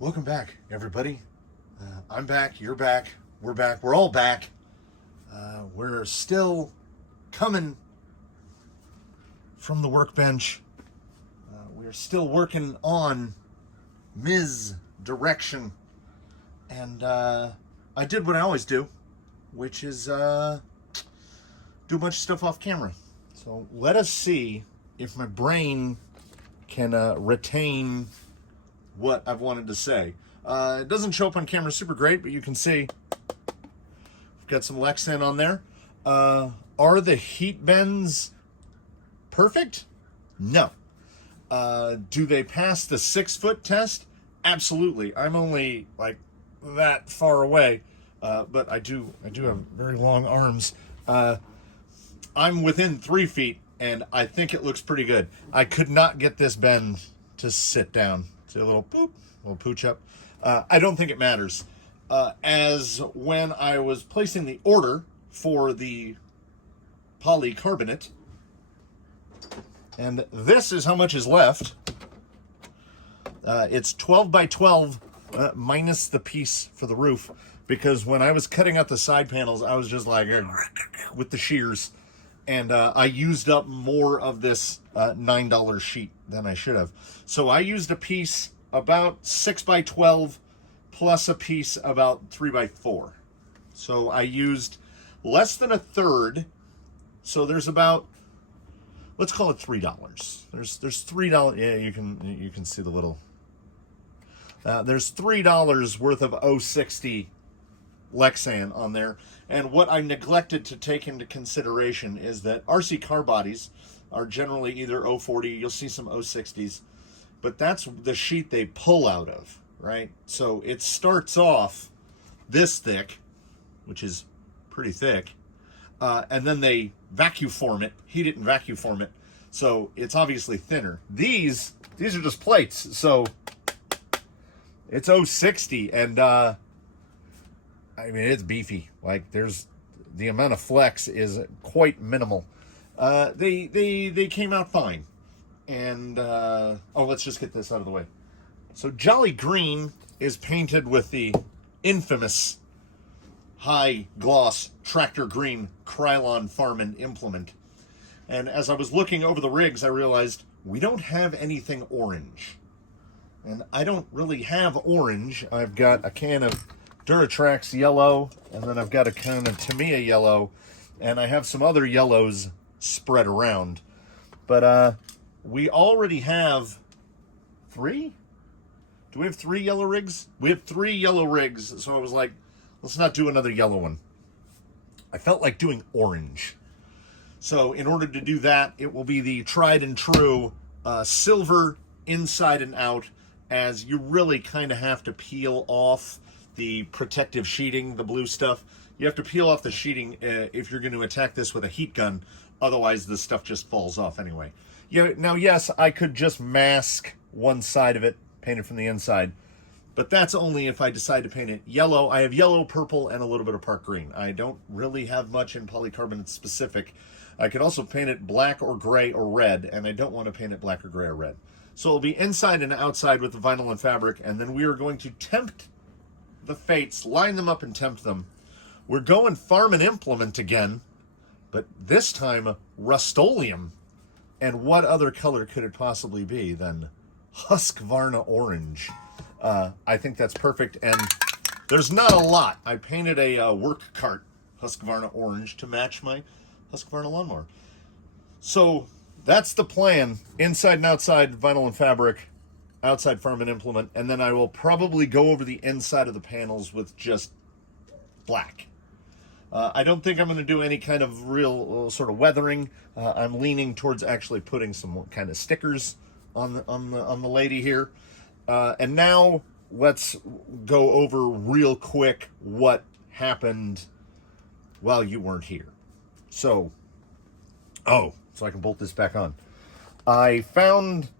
Welcome back, everybody. I'm back, you're back, we're back, we're all back. We're still coming from the workbench. We're still working on Ms. Direction. And I did what I always do, which is do a bunch of stuff off camera. So let us see if my brain can retain what I've wanted to say. It doesn't show up on camera super great, but you can see we've got some Lexan on there. Are the heat bends perfect? No. Do they pass the 6-foot test? Absolutely. I'm only like that far away, but I do have very long arms. I'm within 3 feet, and I think it looks pretty good. I could not get this bend to sit down. See a little boop, little pooch up. I don't think it matters. As when I was placing the order for the polycarbonate, and this is how much is left. It's 12 by 12 minus the piece for the roof, because when I was cutting out the side panels, I was just like with the shears, and I used up more of this $9 sheet than I should have. So I used a piece about 6 by 12 plus a piece about 3 by 4. So I used less than a third. So there's about, let's call it $3. There's $3. Yeah, you can see the little. There's $3 worth of 060 Lexan on there. And what I neglected to take into consideration is that RC car bodies are generally either 040, you'll see some 060s, but that's the sheet they pull out of, right? So it starts off this thick, which is pretty thick, and then they vacuum form it, heat it and vacuum form it, so it's obviously thinner. These are just plates, so it's 060, and I mean, it's beefy. Like, there's the amount of flex is quite minimal. They came out fine. And let's just get this out of the way. So Jolly Green is painted with the infamous high gloss tractor green Krylon Farman implement. And as I was looking over the rigs, I realized we don't have anything orange. And I don't really have orange. I've got a can of Duratrax yellow, and then I've got a can of Tamiya yellow, and I have some other yellows spread around. But we already have 3? Do we have 3 yellow rigs? We have 3 yellow rigs, so I was like, let's not do another yellow one. I felt like doing orange. So in order to do that, it will be the tried and true silver inside and out, as you really kind of have to peel off the protective sheeting, the blue stuff. You have to peel off the sheeting if you're going to attack this with a heat gun. Otherwise, the stuff just falls off anyway. Yeah. Now, yes, I could just mask one side of it, paint it from the inside. But that's only if I decide to paint it yellow. I have yellow, purple, and a little bit of park green. I don't really have much in polycarbonate specific. I could also paint it black or gray or red, and I don't want to paint it black or gray or red. So it'll be inside and outside with the vinyl and fabric, and then we are going to tempt the fates, line them up and tempt them. We're going farm and implement again, but this time Rust-Oleum. And what other color could it possibly be than Husqvarna orange? I think that's perfect, and there's not a lot. I painted a work cart Husqvarna orange to match my Husqvarna lawnmower. So that's the plan. Inside and outside vinyl and fabric, outside farm and implement, and then I will probably go over the inside of the panels with just black. I don't think I'm going to do any kind of real sort of weathering. I'm leaning towards actually putting some kind of stickers on the lady here. And now let's go over real quick what happened while you weren't here. So I can bolt this back on. I found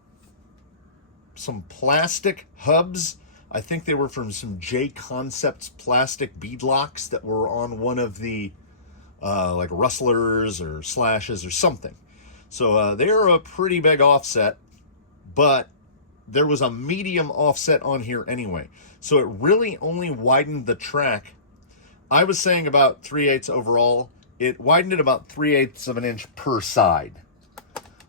some plastic hubs. I think they were from some J Concepts plastic beadlocks that were on one of the like rustlers or slashes or something. So they're a pretty big offset, but there was a medium offset on here anyway. So it really only widened the track. I was saying about 3/8 overall. It widened it about 3/8 of an inch per side.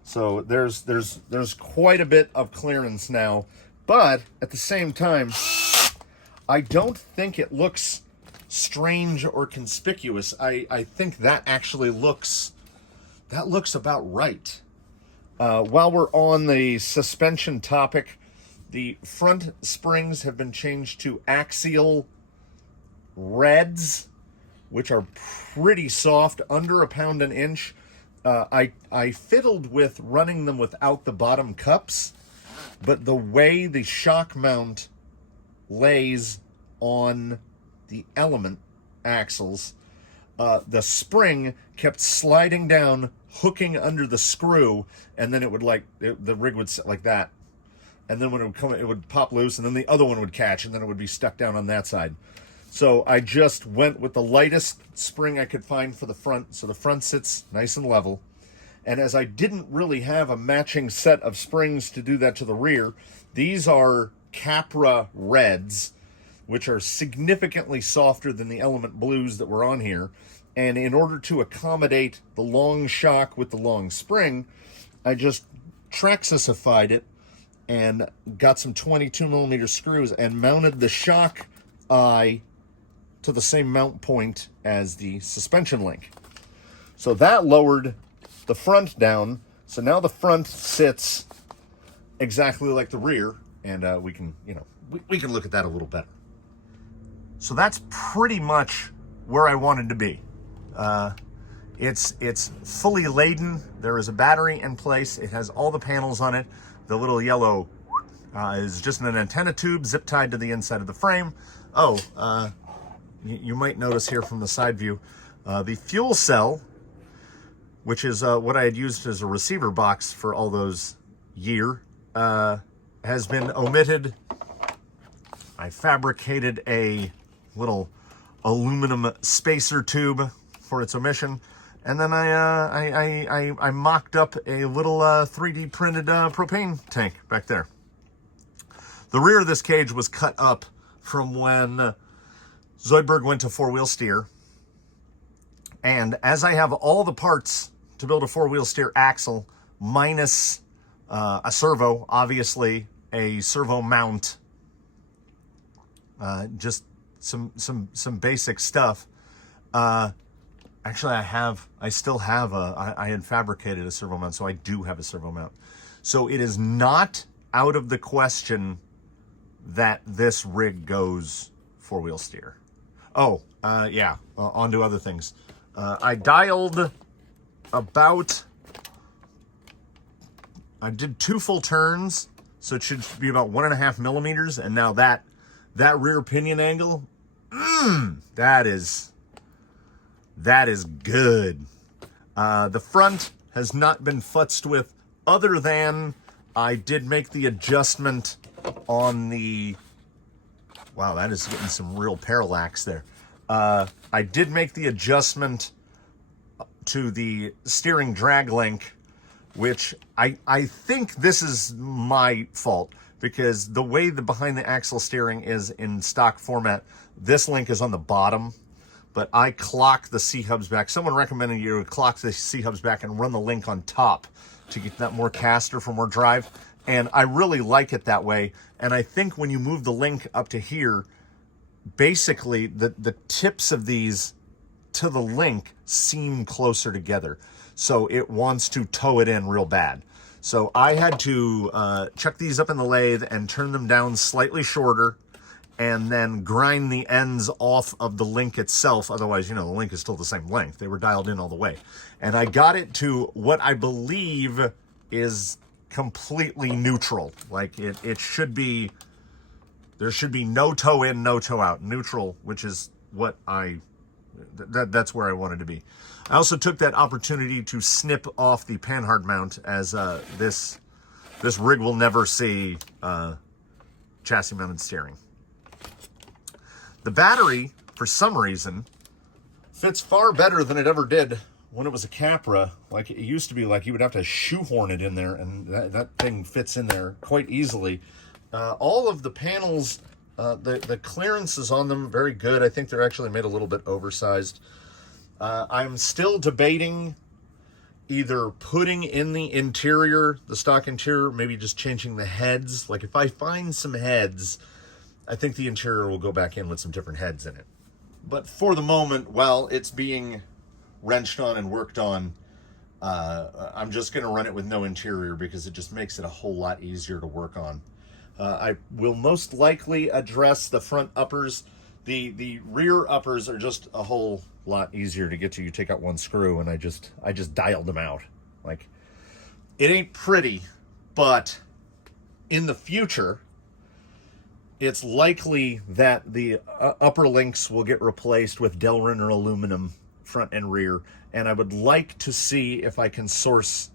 So there's quite a bit of clearance now. But at the same time, I don't think it looks strange or conspicuous. I think that actually looks about right. While we're on the suspension topic, the front springs have been changed to axial reds, which are pretty soft, under a pound an inch. I fiddled with running them without the bottom cups, but the way the shock mount lays on the element axles, the spring kept sliding down, hooking under the screw, and then it would the rig would sit like that. And then when it would come, it would pop loose, and then the other one would catch, and then it would be stuck down on that side. So I just went with the lightest spring I could find for the front, so the front sits nice and level. And as I didn't really have a matching set of springs to do that to the rear, these are Capra reds, which are significantly softer than the element blues that were on here. And in order to accommodate the long shock with the long spring, I just Traxxasified it and got some 22 millimeter screws and mounted the shock eye to the same mount point as the suspension link. So that lowered the front down. So now the front sits exactly like the rear, and we can, we can look at that a little better. So that's pretty much where I wanted to be. It's fully laden. There is a battery in place. It has all the panels on it. The little yellow is just an antenna tube zip tied to the inside of the frame. You might notice here from the side view, the fuel cell, which is what I had used as a receiver box for all those years, has been omitted. I fabricated a little aluminum spacer tube for its omission, and then I mocked up a little 3D printed propane tank back there. The rear of this cage was cut up from when Zoidberg went to four-wheel steer, and as I have all the parts to build a four-wheel steer axle minus a servo, obviously a servo mount, just some basic stuff. Actually, I had fabricated a servo mount, so I do have a servo mount. So it is not out of the question that this rig goes four-wheel steer. On to other things. I dialed I did 2 full turns, so it should be about 1.5 millimeters, and now that rear pinion angle, that is good. The front has not been futzed with, other than I did make the adjustment on the, wow, that is getting some real parallax there. I did make the adjustment to the steering drag link, which I think this is my fault, because the way the behind the axle steering is in stock format, this link is on the bottom, but I clock the C-hubs back. Someone recommended you clock the C-hubs back and run the link on top to get that more caster for more drive, and I really like it that way. And I think when you move the link up to here, basically the tips of these to the link seem closer together, so it wants to tow it in real bad. So I had to chuck these up in the lathe and turn them down slightly shorter, and then grind the ends off of the link itself. Otherwise, the link is still the same length. They were dialed in all the way. And I got it to what I believe is completely neutral. Like it should be, there should be no toe in, no toe out. Neutral, which is what that's where I wanted to be. I also took that opportunity to snip off the panhard mount, as this rig will never see chassis mounted steering. The battery, for some reason, fits far better than it ever did when it was a Capra, like it used to be, like you would have to shoehorn it in there, and that thing fits in there quite easily. All of the panels, the clearances on them, very good. I think they're actually made a little bit oversized. I'm still debating either putting in the interior, the stock interior, maybe just changing the heads. Like if I find some heads, I think the interior will go back in with some different heads in it. But for the moment, while it's being wrenched on and worked on, I'm just going to run it with no interior because it just makes it a whole lot easier to work on. I will most likely address the front uppers. The rear uppers are just a whole lot easier to get to. You take out one screw, and I just dialed them out. Like, it ain't pretty, but in the future, it's likely that the upper links will get replaced with Delrin or aluminum front and rear, and I would like to see if I can source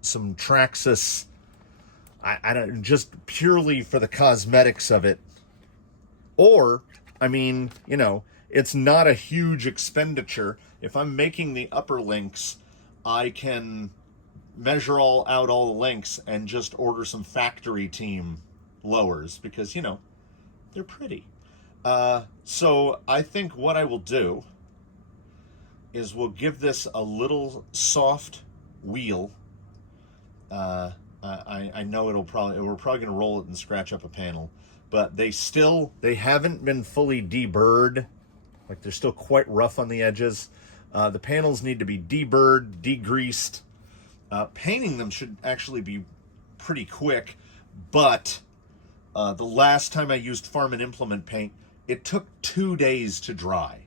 some Traxxas. I don't, just purely for the cosmetics of it. Or, I mean, you know, it's not a huge expenditure. If I'm making the upper links, I can measure out all the links and just order some factory team lowers because, you know, they're pretty. So I think what I will do is we'll give this a little soft wheel. I know we're probably going to roll it and scratch up a panel, but they haven't been fully deburred. Like, they're still quite rough on the edges. The panels need to be deburred, degreased. Painting them should actually be pretty quick, but the last time I used Farm and Implement paint, it took 2 days to dry.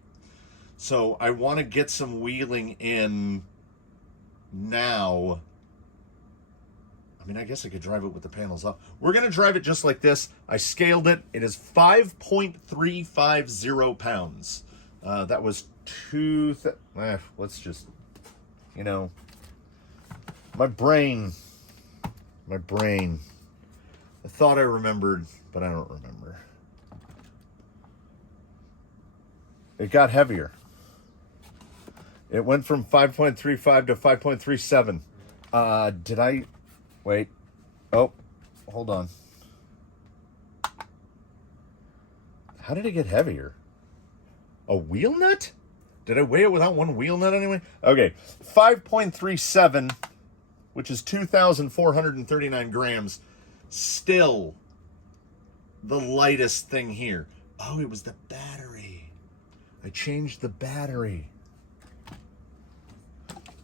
So I want to get some wheeling in now. I mean, I guess I could drive it with the panels off. We're going to drive it just like this. I scaled it. It is 5.350 pounds. That was let's just, you know, my brain. I thought I remembered, but I don't remember. It got heavier. It went from 5.35 to 5.37. Wait. Oh, hold on. How did it get heavier? A wheel nut? Did I weigh it without one wheel nut anyway? Okay, 5.37, which is 2,439 grams. Still the lightest thing here. Oh, it was the battery. I changed the battery.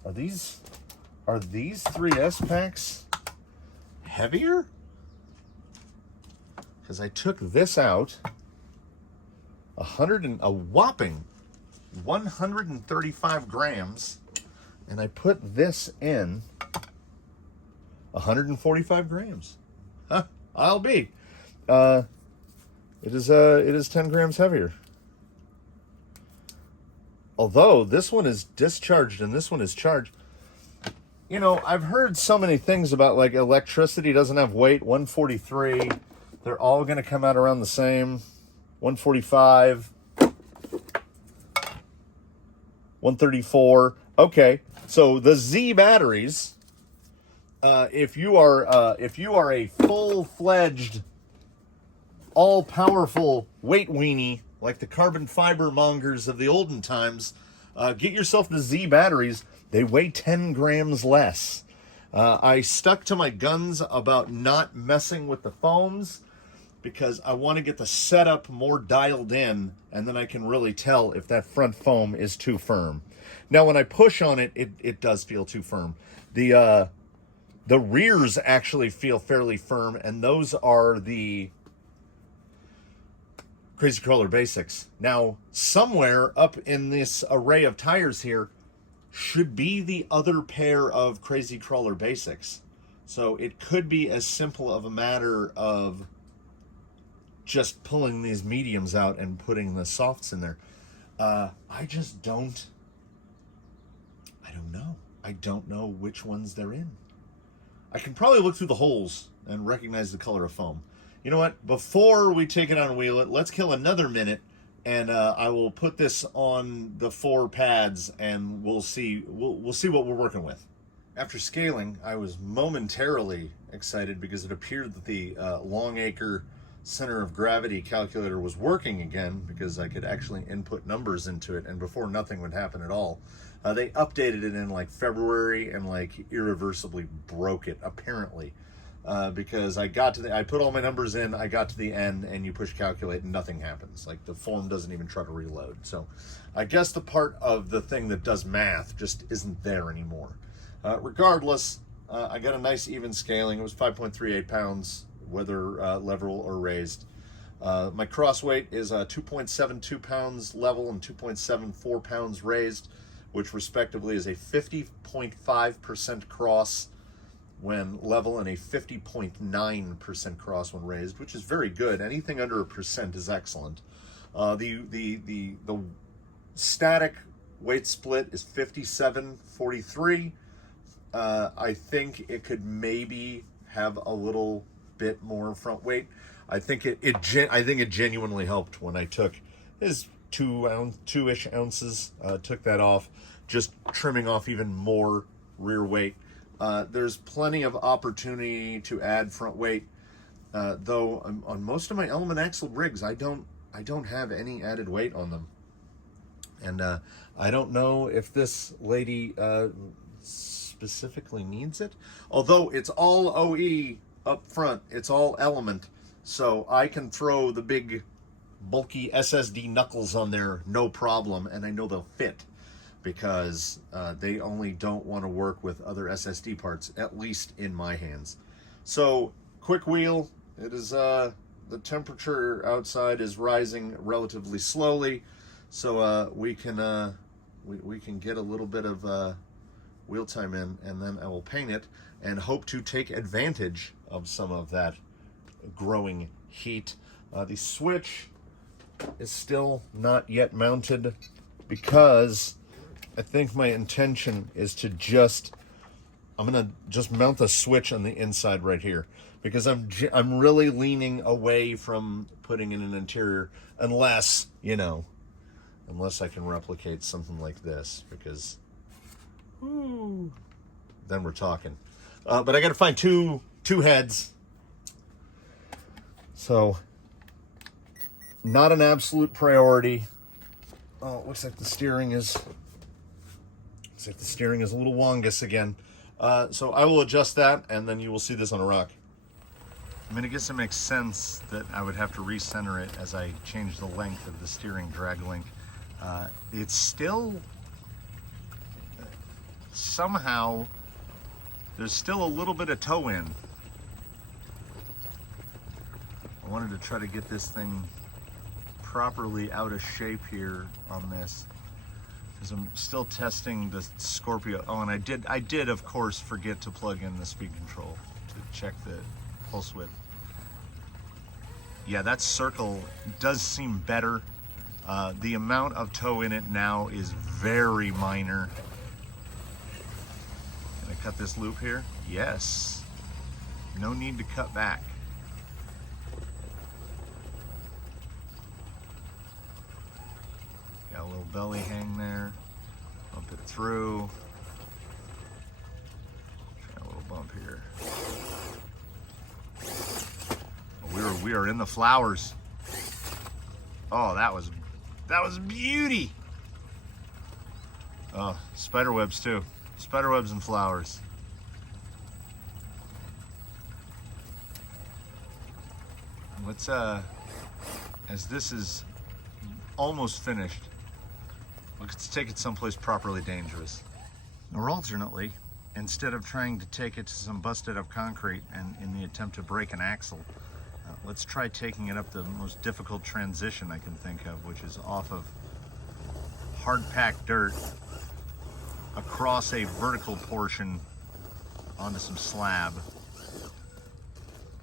Are these 3S packs heavier? Because I took this out, a whopping 135 grams, and I put this in 145 grams. Huh, I'll be. It is 10 grams heavier. Although this one is discharged and this one is charged. You know, I've heard so many things about, like, electricity doesn't have weight. 143. They're all going to come out around the same. 145. 134. Okay, so the Z batteries. If you are a full-fledged, all-powerful weight weenie like the carbon fiber mongers of the olden times, get yourself the Z batteries. They weigh 10 grams less. I stuck to my guns about not messing with the foams because I want to get the setup more dialed in, and then I can really tell if that front foam is too firm. Now, when I push on it, it does feel too firm. The rears actually feel fairly firm, and those are the Crazy Crawler Basics. Now, somewhere up in this array of tires here should be the other pair of Crazy Crawler Basics. So it could be as simple of a matter of just pulling these mediums out and putting the softs in there. I don't know. I don't know which ones they're in. I can probably look through the holes and recognize the color of foam. You know what? Before we take it on and wheel it, let's kill another minute and I will put this on the 4 pads, and we'll see what we're working with. After scaling, I was momentarily excited because it appeared that the Longacre center of gravity calculator was working again, because I could actually input numbers into it, and before nothing would happen at all. They updated it in like February and like irreversibly broke it, apparently. Because I put all my numbers in, I got to the end, and you push calculate and nothing happens. Like the form doesn't even try to reload. So I guess the part of the thing that does math just isn't there anymore. Regardless, I got a nice even scaling. It was 5.38 pounds, whether level or raised. My cross weight is 2.72 pounds level and 2.74 pounds raised, which respectively is a 50.5% cross when level and a 50.9% cross when raised, which is very good. Anything under a percent is excellent. The static weight split is 57-43. I think it could maybe have a little bit more front weight. I think it genuinely helped when I took his 2-ish ounces, took that off, just trimming off even more rear weight. There's plenty of opportunity to add front weight, though on most of my element axle rigs, I don't have any added weight on them, and I don't know if this lady specifically needs it. Although it's all OE up front, it's all element, so I can throw the big bulky SSD knuckles on there no problem, and I know they'll fit, because they only don't want to work with other SSD parts, at least in my hands. So quick wheel. It is the temperature outside is rising relatively slowly, so we can get a little bit of wheel time in, and then I will paint it and hope to take advantage of some of that growing heat. The switch is still not yet mounted, because I think my intention is to I'm gonna just mount the switch on the inside right here, because I'm really leaning away from putting in an interior, unless I can replicate something like this, because then we're talking. But I got to find two heads, so not an absolute priority. Oh, it looks like the steering is a little wongus again. So I will adjust that, and then you will see this on a rock. I mean, I guess it makes sense that I would have to recenter it as I change the length of the steering drag link. It's still, somehow, there's still a little bit of toe in. I wanted to try to get this thing properly out of shape here on this, because I'm still testing the Scorpio. Oh, and I did of course forget to plug in the speed control to check the pulse width. Yeah, that circle does seem better. The amount of toe in it now is very minor. Can I cut this loop here? Yes. No need to cut back. Got a little belly hang there. Bump it through. Got a little bump here. Oh, we are in the flowers. Oh, that was beauty. Oh, spider webs too. Spider webs and flowers. Let's as this is almost finished, let's take it someplace properly dangerous. Or alternately, instead of trying to take it to some busted up concrete and in the attempt to break an axle, let's try taking it up the most difficult transition I can think of, which is off of hard packed dirt across a vertical portion onto some slab.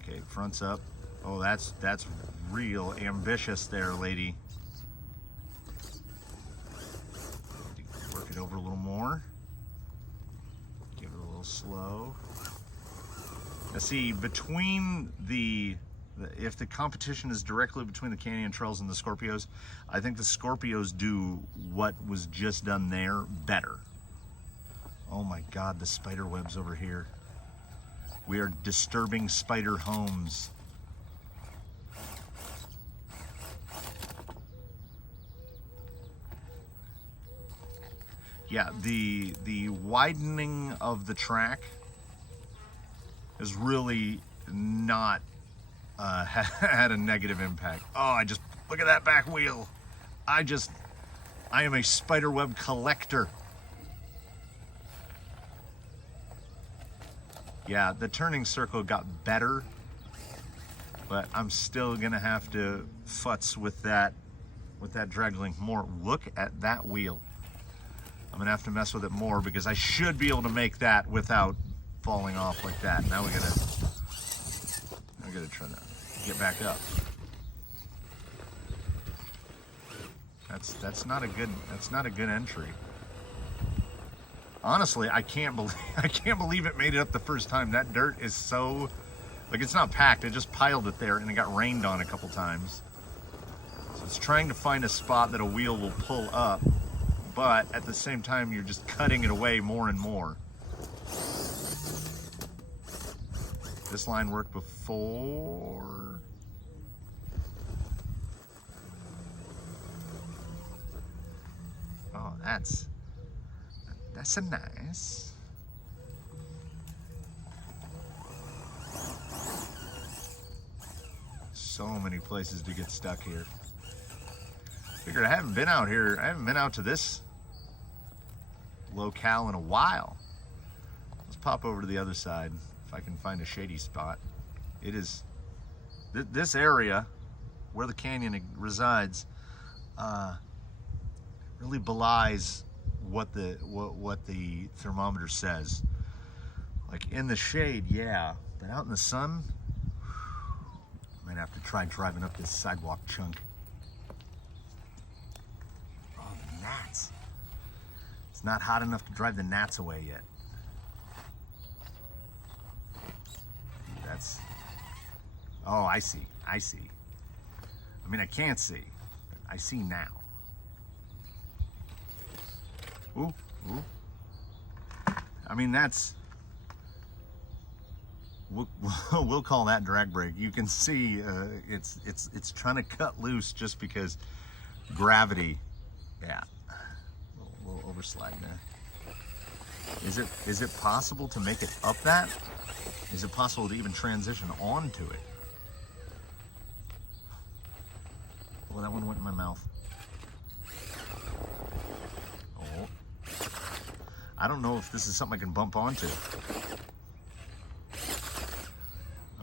Okay, front's up. Oh, that's real ambitious there, lady. Work it over a little more. Give it a little slow. Now see, between the if the competition is directly between the Canyon Trails and the Scorpios, I think the Scorpios do what was just done there better. Oh my God, the spider webs over here. We are disturbing spider homes. Yeah, the widening of the track is really not had a negative impact. Oh, look at that back wheel. I am a spider web collector. Yeah, the turning circle got better, but I'm still gonna have to futz with that drag link more. Look at that wheel. I'm gonna have to mess with it more because I should be able to make that without falling off like that. Now we gotta try to get back up. That's not a good entry. Honestly, I can't believe it made it up the first time. That dirt is so, like, it's not packed. It just piled it there and it got rained on a couple times. So it's trying to find a spot that a wheel will pull up, but at the same time, you're just cutting it away more and more. This line worked before. Oh, that's a nice. So many places to get stuck here. Figured I haven't been out here. I haven't been out to this locale in a while. Let's pop over to the other side if I can find a shady spot. It is this area where the canyon resides really belies what the thermometer says. Like in the shade, yeah, but out in the sun, I might have to try driving up this sidewalk chunk. Oh, the gnats. It's not hot enough to drive the gnats away yet. That's, oh, I see. I mean, I can't see, but I see now. Ooh. I mean, we'll call that drag brake. You can see it's trying to cut loose just because gravity. Yeah, a little overslide there. Is it possible to make it up that? Is it possible to even transition onto it? Well, that one went in my mouth. Oh. I don't know if this is something I can bump onto.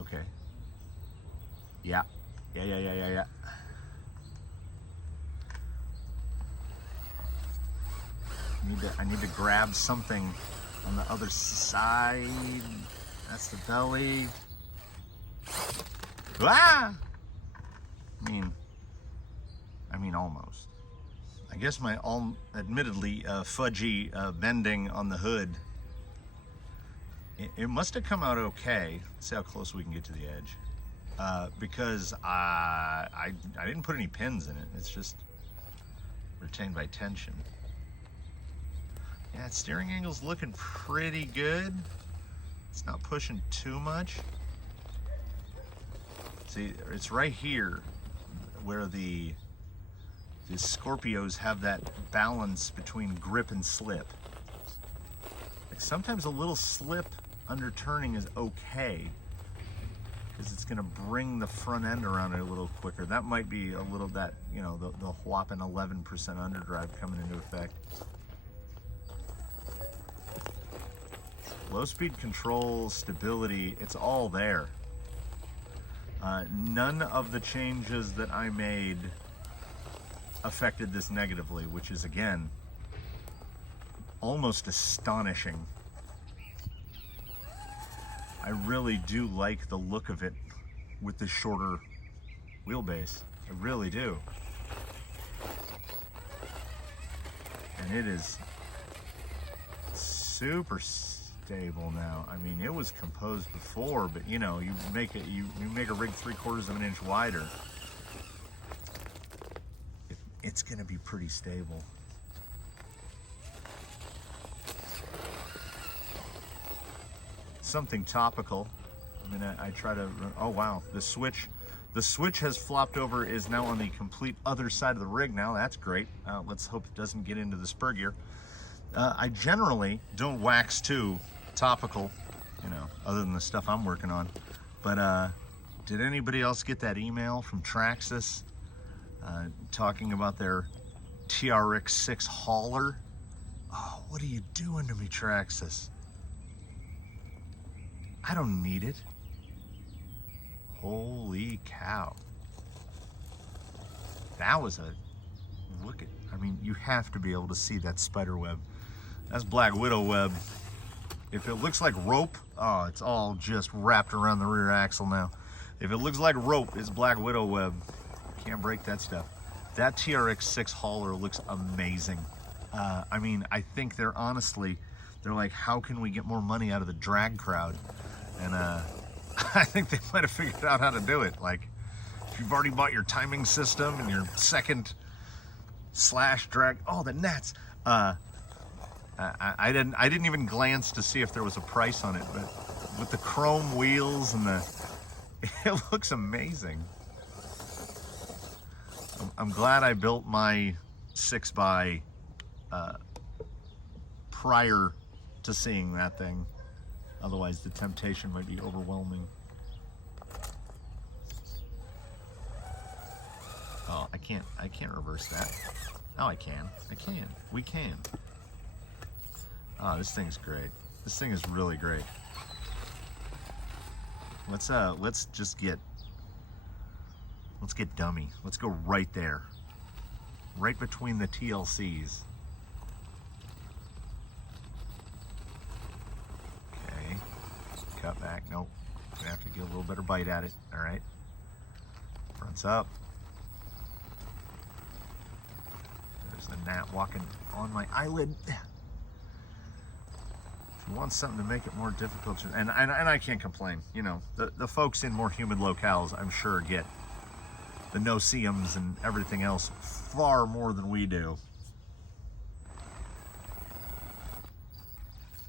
Okay. Yeah. I need to grab something on the other side. That's the belly. Ah! I mean almost. I guess my admittedly fudgy bending on the hood, it must have come out okay. Let's see how close we can get to the edge. Because I didn't put any pins in it. It's just retained by tension. Yeah, steering angle's looking pretty good. It's not pushing too much. See, it's right here where the Scorpios have that balance between grip and slip. Like sometimes a little slip under turning is okay because it's going to bring the front end around it a little quicker. That might be a little the whopping 11% underdrive coming into effect. Low speed control, stability, it's all there. None of the changes that I made affected this negatively, which is again almost astonishing. I really do like the look of it with the shorter wheelbase. I really do. And it is super stable now. I mean, it was composed before, but you know, you make a rig 3/4 of an inch wider, it's gonna be pretty stable. Something topical. I mean, I try to, oh wow, the switch has flopped over, is now on the complete other side of the rig now. That's great. Let's hope it doesn't get into the spur gear. I generally don't wax too topical, you know, other than the stuff I'm working on. But did anybody else get that email from Traxxas talking about their TRX6 hauler? Oh, what are you doing to me, Traxxas? I don't need it. Holy cow. That was a, look at, I mean, you have to be able to see that spider web. That's Black Widow web. If it looks like rope, oh, it's all just wrapped around the rear axle now. If it looks like rope, it's Black Widow web. Can't break that stuff. That TRX6 hauler looks amazing. I mean, I think they're like, how can we get more money out of the drag crowd? And I think they might have figured out how to do it. Like, if you've already bought your timing system and your second slash drag, oh, the nets. I didn't even glance to see if there was a price on it, but with the chrome wheels and it looks amazing. I'm glad I built my 6x prior to seeing that thing. Otherwise, the temptation might be overwhelming. Oh, I can't reverse that. Oh, I can. We can. Oh, this thing's great. This thing is really great. Let's get dummy. Let's go right there. Right between the TLCs. Cut back. Nope. Gonna have to get a little better bite at it. All right. Front's up. There's the gnat walking on my eyelid. If you want something to make it more difficult, and I can't complain. You know, the folks in more humid locales, I'm sure, get the no-see-ums and everything else far more than we do.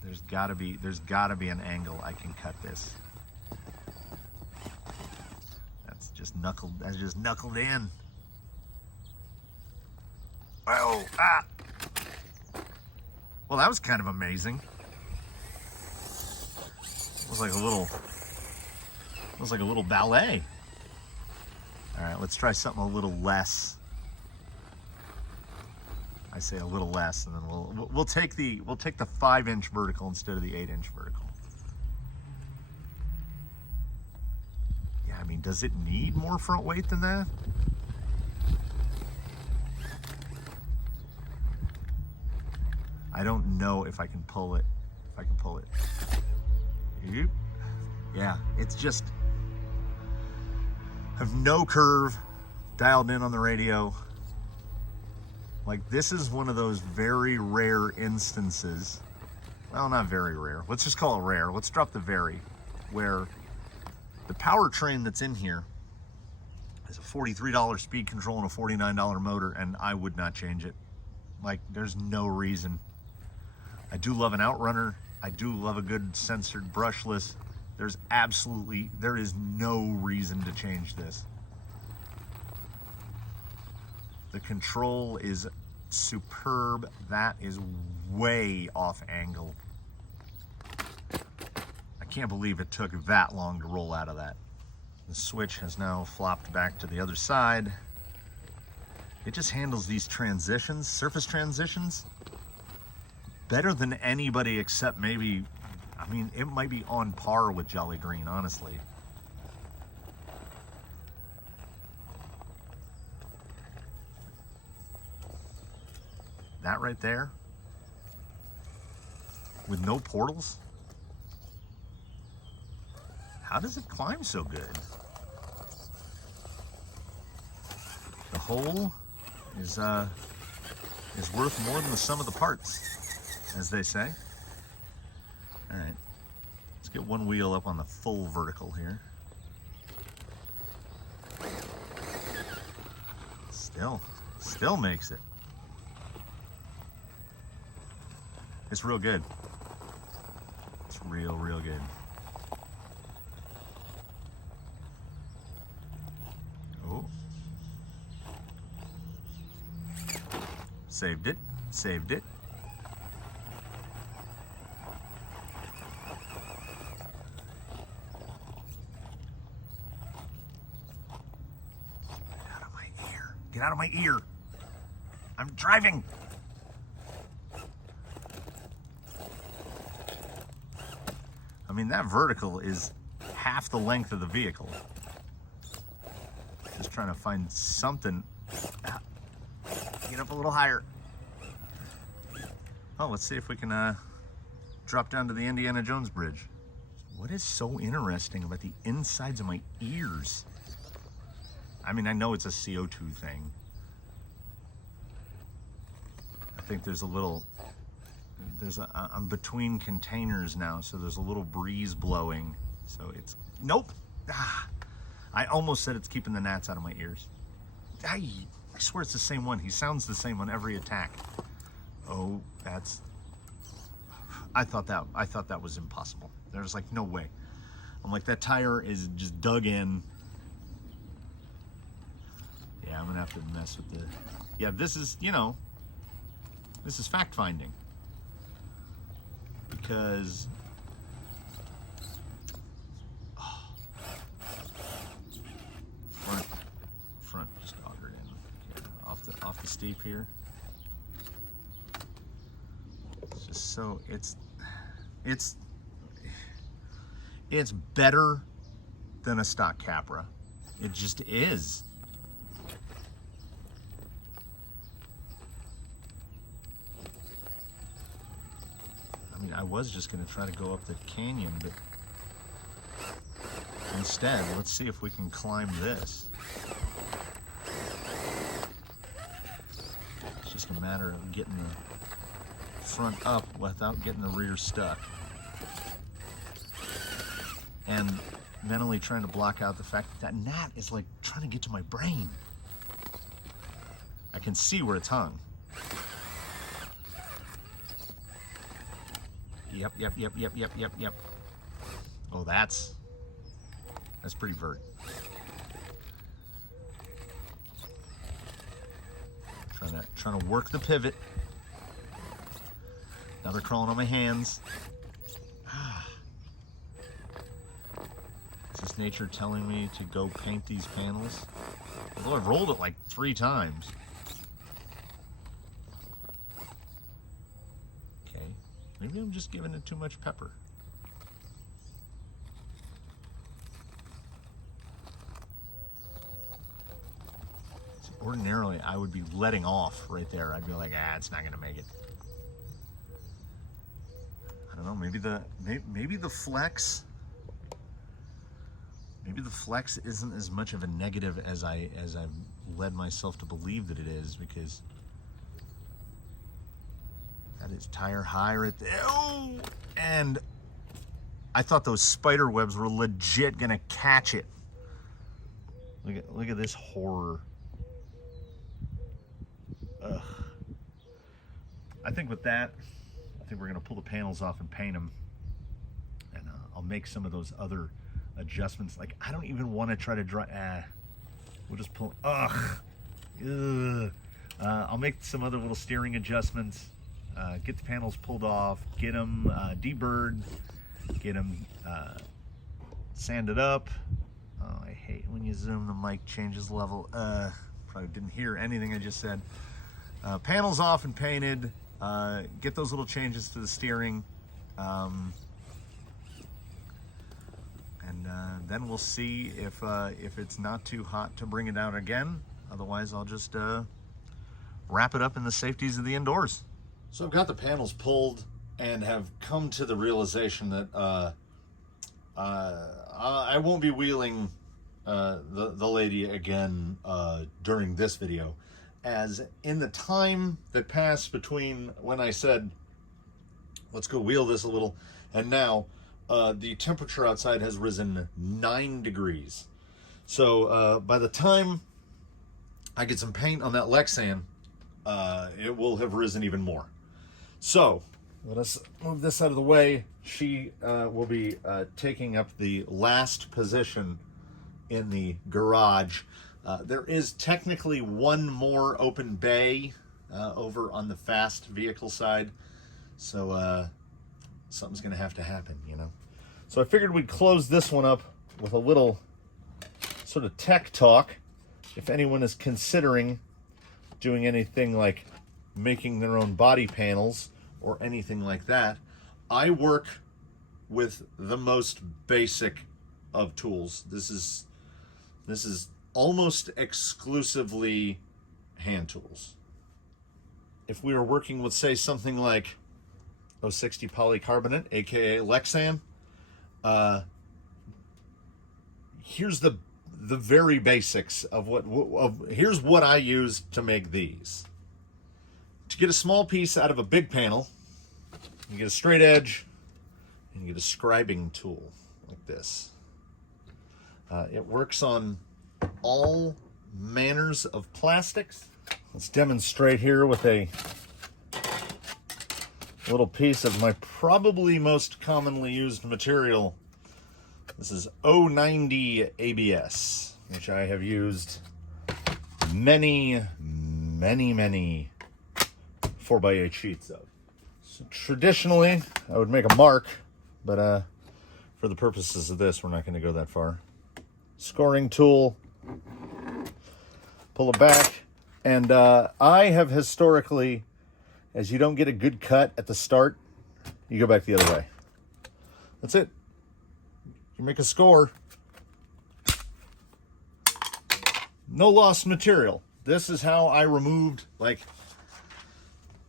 There's gotta be an angle I can cut this. That's just knuckled in. Oh, ah! Well, that was kind of amazing. It was like a little ballet. All right, let's try something a little less. I say a little less, and then we'll take the 5-inch vertical instead of the 8-inch vertical. Yeah, I mean, does it need more front weight than that? I don't know if I can pull it. Yeah, it's just have no curve dialed in on the radio. Like, this is one of those very rare instances. Well, not very rare. Let's just call it rare. Let's drop the very, where the powertrain that's in here is a $43 speed control and a $49 motor, and I would not change it. Like, there's no reason. I do love an outrunner. I do love a good censored brushless. There is no reason to change this. The control is superb. That is way off angle. I can't believe it took that long to roll out of that. The switch has now flopped back to the other side. It just handles these transitions, surface transitions, better than anybody except maybe, I mean, it might be on par with Jolly Green, honestly. That right there, with no portals, how does it climb so good? The whole is worth more than the sum of the parts, as they say. All right, Let's get one wheel up on the full vertical here. Still makes it. It's real good. It's real good. Oh. Saved it. Get out of my ear. I'm driving. I mean, that vertical is half the length of the vehicle. Just trying to find something. Get up a little higher. Oh, let's see if we can drop down to the Indiana Jones Bridge. What is so interesting about the insides of my ears? I mean, I know it's a CO2 thing. I think there's a little, I'm between containers now, so there's a little breeze blowing. So it's, nope. I almost said it's keeping the gnats out of my ears. I swear it's the same one. He sounds the same on every attack. Oh, I thought that was impossible. There's like no way. I'm like, that tire is just dug in. Yeah, I'm gonna have to mess with the, yeah, this is, you know, this is fact finding. Because, oh, front just augered in. Okay, off the steep here. It's just so, it's better than a stock Capra. It just is. I mean, I was just going to try to go up the canyon, but instead, let's see if we can climb this. It's just a matter of getting the front up without getting the rear stuck. And mentally trying to block out the fact that gnat is like trying to get to my brain. I can see where it's hung. Yep. Oh, that's pretty vert. Trying to work the pivot. Now they're crawling on my hands. Is this nature telling me to go paint these panels? Although I've rolled it like 3 times. Maybe I'm just giving it too much pepper. See, ordinarily, I would be letting off right there. I'd be like, it's not gonna make it. I don't know. Maybe the flex. Maybe the flex isn't as much of a negative as I've led myself to believe that it is, because. That is tire high right there. Oh! And I thought those spider webs were legit gonna catch it. Look at this horror. Ugh. I think with that, I think we're gonna pull the panels off and paint them. And I'll make some of those other adjustments. Like, I don't even want to try to dry. We'll just pull. Ugh. I'll make some other little steering adjustments. Get the panels pulled off, get them deburred, get them sanded up. Oh, I hate when you zoom, the mic changes level. Probably didn't hear anything I just said. Panels off and painted, get those little changes to the steering, and then we'll see if it's not too hot to bring it out again. Otherwise, I'll just wrap it up in the safeties of the indoors. So I've got the panels pulled and have come to the realization that I won't be wheeling the lady again during this video, as in the time that passed between when I said let's go wheel this a little and now, the temperature outside has risen 9 degrees. So by the time I get some paint on that Lexan, it will have risen even more. So let us move this out of the way. She will be taking up the last position in the garage. There is technically one more open bay over on the fast vehicle side. So something's going to have to happen, you know. So I figured we'd close this one up with a little sort of tech talk. If anyone is considering doing anything like making their own body panels or anything like that, I work with the most basic of tools. This is almost exclusively hand tools. If we were working with, say, something like 060 polycarbonate, aka Lexan, here's the very basics of here's what I use to make these. To get a small piece out of a big panel, you get a straight edge and you get a scribing tool like this. It works on all manners of plastics. Let's demonstrate here with a little piece of my probably most commonly used material. This is 090 ABS, which I have used many 4x8 sheets of. So traditionally, I would make a mark, but for the purposes of this, we're not going to go that far. Scoring tool, pull it back, and I have historically, as you don't get a good cut at the start, you go back the other way. That's it. You make a score. No lost material. This is how I removed, like,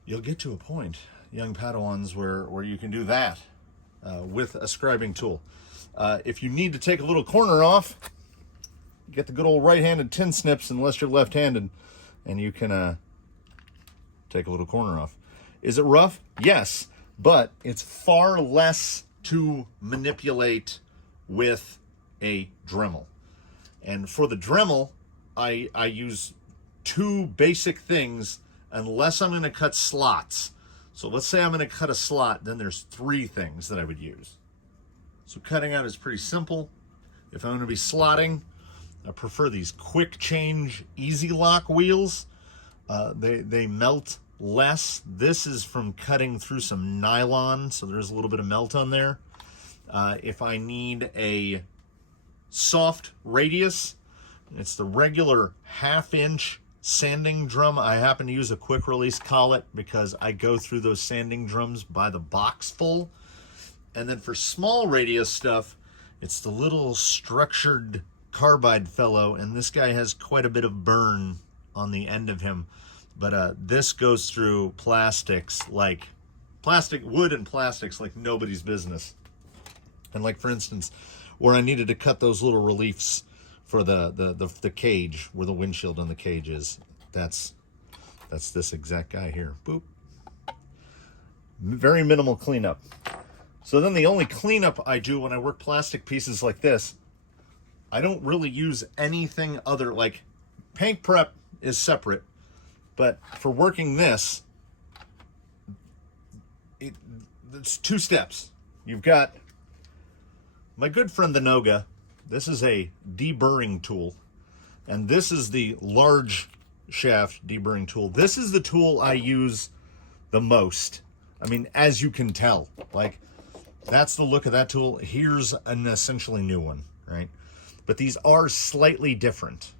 you'll get to a point, young Padawans, where you can do that with a scribing tool. If you need to take a little corner off, get the good old right-handed tin snips, unless you're left-handed, and you can take a little corner off. Is it rough? Yes, but it's far less to manipulate with a Dremel. And for the Dremel, I use two basic things unless I'm going to cut slots. So let's say I'm going to cut a slot, then there's three things that I would use. So cutting out is pretty simple. If I'm going to be slotting, I prefer these quick change easy lock wheels. They melt less. This is from cutting through some nylon, so there's a little bit of melt on there. If I need a soft radius, it's the regular 1/2-inch sanding drum. I happen to use a quick release collet because I go through those sanding drums by the box full. And then for small radius stuff, it's the little structured carbide fellow, and this guy has quite a bit of burn on the end of him. But this goes through plastics, like wood and plastics like nobody's business. And like, for instance, where I needed to cut those little reliefs for the cage, where the windshield on the cage is, that's this exact guy here. Boop. Very minimal cleanup. So then the only cleanup I do when I work plastic pieces like this, I don't really use anything other, like paint prep is separate, but for working this, it's two steps. You've got my good friend the Noga. This is a deburring tool, and this is the large shaft deburring tool. This is the tool I use the most. I mean, as you can tell, like, that's the look of that tool. Here's an essentially new one, right? But these are slightly different.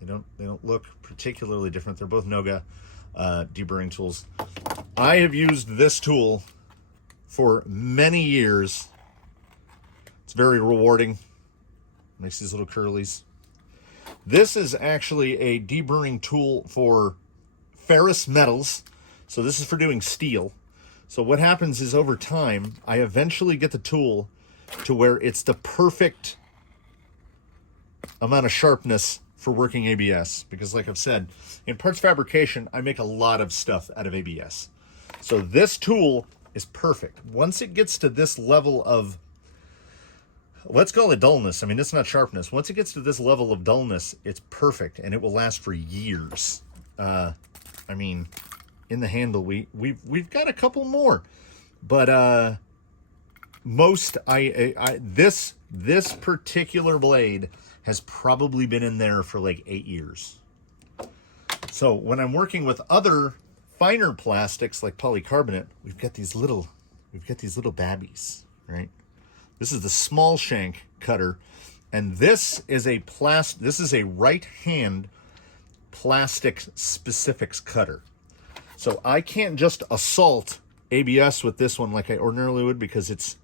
They don't look particularly different. They're both Noga deburring tools. I have used this tool for many years. It's very rewarding. Makes these little curlies. This is actually a deburring tool for ferrous metals. So this is for doing steel. So what happens is, over time, I eventually get the tool to where it's the perfect amount of sharpness for working ABS. Because like I've said, in parts fabrication, I make a lot of stuff out of ABS. So this tool is perfect. Once it gets to this level of let's call it dullness. I mean, it's not sharpness. Once it gets to this level of dullness, it's perfect, and it will last for years. I mean, in the handle, we've got a couple more, but this particular blade has probably been in there for like 8 years. So when I'm working with other finer plastics like polycarbonate, we've got these little babbies, right? This is the small shank cutter, and this is a right hand plastic specifics cutter. So I can't just assault ABS with this one like I ordinarily would, because it's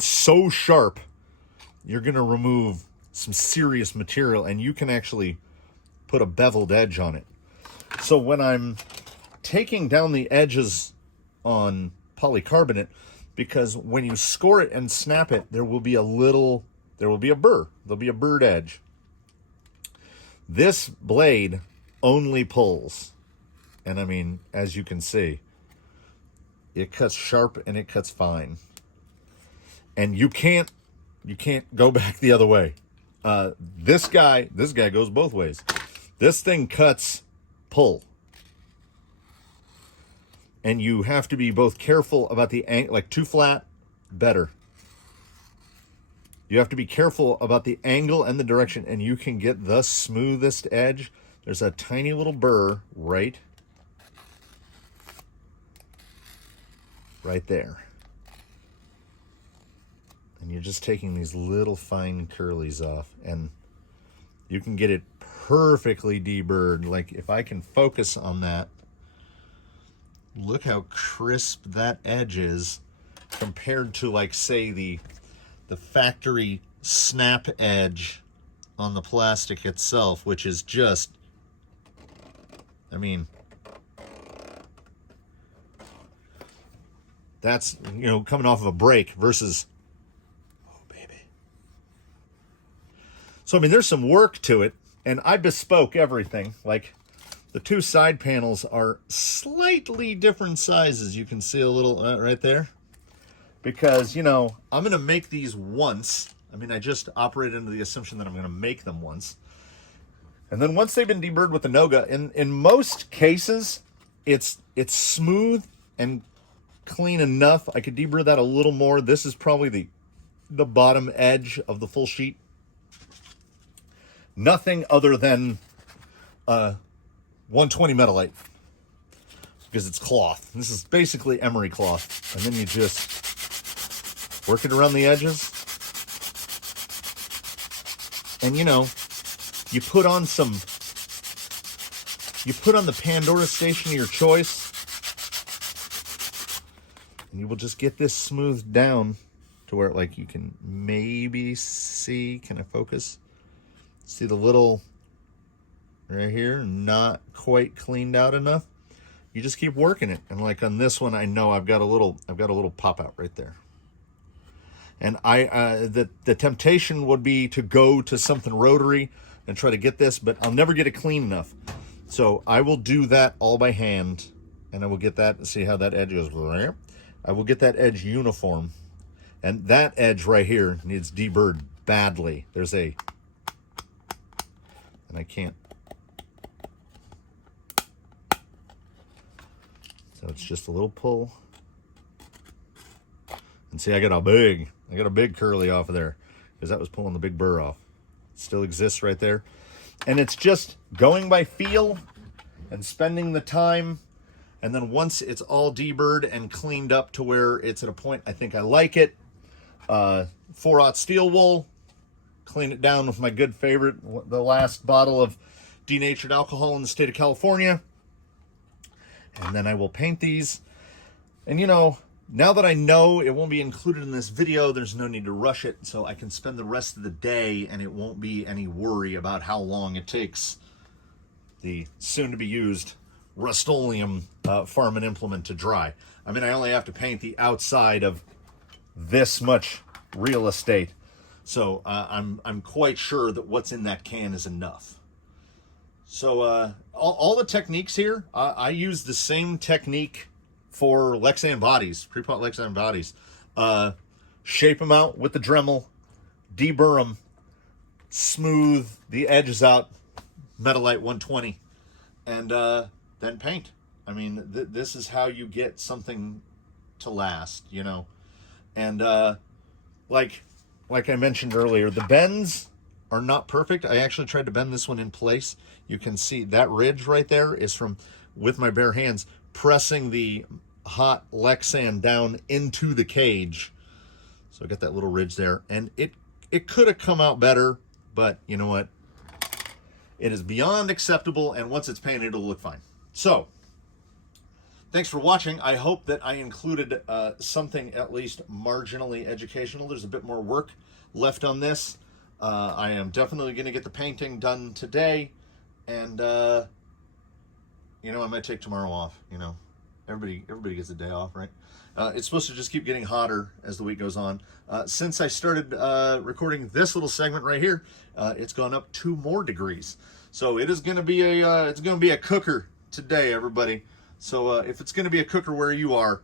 so sharp. You're going to remove some serious material, and you can actually put a beveled edge on it. So when I'm taking down the edges on polycarbonate, because when you score it and snap it, there will be a burr. There'll be a burred edge. This blade only pulls. And I mean, as you can see, it cuts sharp and it cuts fine. And you can't go back the other way. This guy goes both ways. This thing cuts pull. And you have to be both careful about the angle, like too flat, better. You have to be careful about the angle and the direction, and you can get the smoothest edge. There's a tiny little burr right there. And you're just taking these little fine curlies off, and you can get it perfectly deburred. Like if I can focus on that, look how crisp that edge is compared to, like, say, the factory snap edge on the plastic itself, which is just, I mean, that's, you know, coming off of a break versus, oh, baby. So, I mean, there's some work to it, and I bespoke everything. Like, the two side panels are slightly different sizes. You can see a little right there. Because, you know, I'm going to make these once. I mean, I just operated under the assumption that I'm going to make them once. And then once they've been deburred with the Noga, in most cases, it's smooth and clean enough. I could deburr that a little more. This is probably the bottom edge of the full sheet. Nothing other than 120 metallite, because it's cloth. This is basically emery cloth. And then you just work it around the edges. And, you know, you put on the Pandora station of your choice, and you will just get this smoothed down to where, like, you can maybe see, can I focus? See the little right here, not quite cleaned out enough. You just keep working it, and like on this one, I know I've got a little pop out right there. And the temptation would be to go to something rotary and try to get this, but I'll never get it clean enough. So I will do that all by hand, and I will get that. See how that edge goes. I will get that edge uniform, and that edge right here needs deburred badly. There's and I can't. So it's just a little pull. And see, I got a big curly off of there, because that was pulling the big burr off. It still exists right there. And it's just going by feel and spending the time. And then once it's all deburred and cleaned up to where it's at a point I think I like it, 4/0 steel wool, clean it down with my good favorite, the last bottle of denatured alcohol in the state of California. And then I will paint these. And, you know, now that I know it won't be included in this video, there's no need to rush it, so I can spend the rest of the day and it won't be any worry about how long it takes the soon-to-be-used Rust-Oleum farm and implement to dry. I mean, I only have to paint the outside of this much real estate, so I'm quite sure that what's in that can is enough. So all the techniques here, I use the same technique for Lexan bodies, pre-pot Lexan bodies. shape them out with the Dremel, deburr them, smooth the edges out, Metalite 120, and then paint. I mean, this is how you get something to last, you know. And like I mentioned earlier, the bends are not perfect. I actually tried to bend this one in place. You can see that ridge right there is from, with my bare hands, pressing the hot Lexan down into the cage. So I got that little ridge there, and it could have come out better, but you know what? It is beyond acceptable, and once it's painted, it'll look fine. So, thanks for watching. I hope that I included something at least marginally educational. There's a bit more work left on this. I am definitely going to get the painting done today, and you know, I might take tomorrow off. You know, everybody gets a day off, right? It's supposed to just keep getting hotter as the week goes on. Since I started recording this little segment right here, it's gone up 2 more degrees. So it is going to be a cooker today, everybody. So if it's going to be a cooker where you are,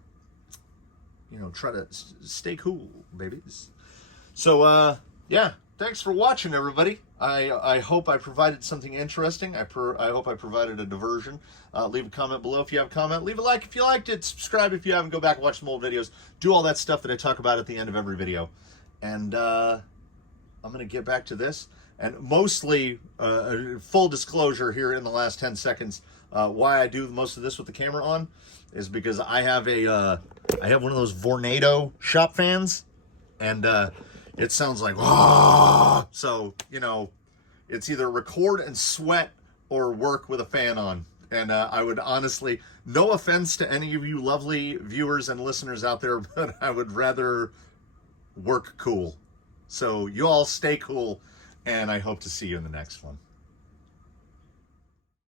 you know, try to stay cool, babies. So yeah, thanks for watching, everybody. I hope I provided something interesting. I hope I provided a diversion. Leave a comment below if you have a comment. Leave a like if you liked it. Subscribe if you haven't. Go back and watch some old videos. Do all that stuff that I talk about at the end of every video. And I'm going to get back to this. And mostly, full disclosure here in the last 10 seconds, why I do most of this with the camera on is because I have I have one of those Vornado shop fans, and it sounds like, oh, so, you know, it's either record and sweat or work with a fan on. And I would honestly, no offense to any of you lovely viewers and listeners out there, but I would rather work cool. So you all stay cool, and I hope to see you in the next one.